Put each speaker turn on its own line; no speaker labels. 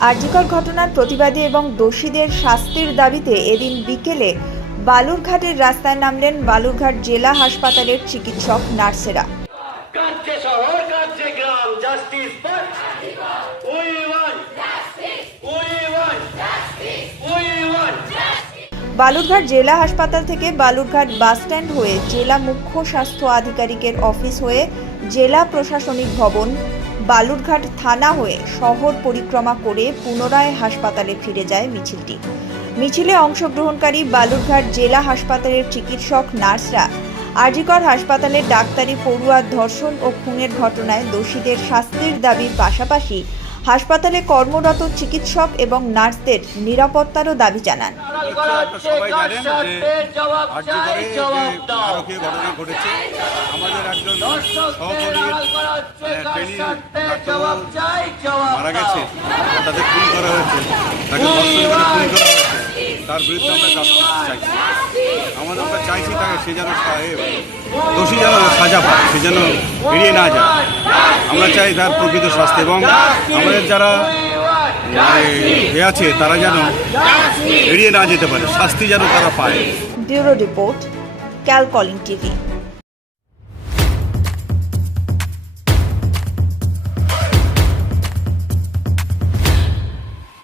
আর্যিকর ঘটনার প্রতিবাদী এবং দোষীদের শাস্তির দাবিতে এদিন বিকেলে বালুরঘাটের রাস্তায় নামলেন বালুরঘাট জেলা হাসপাতালের চিকিৎসক নার্সেরা। বালুরঘাট জেলা হাসপাতাল থেকে বালুরঘাট বাসস্ট্যান্ড হয়ে জেলা মুখ্য স্বাস্থ্য আধিকারিকের অফিস হয়ে জেলা প্রশাসনিক ভবন বালুরঘাট থানা হয়ে শহর পরিক্রমা করে পুনরায় হাসপাতালে ফিরে যায় মিছিলটি। মিছিলে অংশগ্রহণকারী বালুরঘাট জেলা হাসপাতালের চিকিৎসক, নার্সরা আরজিকর হাসপাতালের ডাক্তারি পড়ুয়ার ধর্ষণ ও খুনের ঘটনায় দোষীদের শাস্তির দাবির পাশাপাশি হাসপাতালে কর্মরত চিকিৎসক এবং নার্সদের নিরাপত্তারও দাবি জানান
সবাই যে যে নারকীয় ঘটনা ঘটেছে আমাদের একজন
দর্শকদের
সহকর্মী
আড়াল করা হচ্ছে
মানে
কার
ট্রেনিং
স্বার্থে
ডাক্তারবাবু
জবাব চাই জবাব
মারা গেছে তাদের খুন করা হয়েছে তাকে ধর্ষণ করে খুন করা হয়েছে তার বিরুদ্ধে আমরা চাইছি আমাদের আমরা চাইছি তাকে সে যেন সাজা পায় সে যেন এড়িয়ে না যায় আমরা চাই তার প্রকৃত শাস্তি এবং আমাদের যারা মানে, এ আছে তারা যেন এড়িয়ে না যেতে পারে শাস্তি যেন তারা পায়।
ব্যুরো রিপোর্ট ক্যালকলিং টিভি।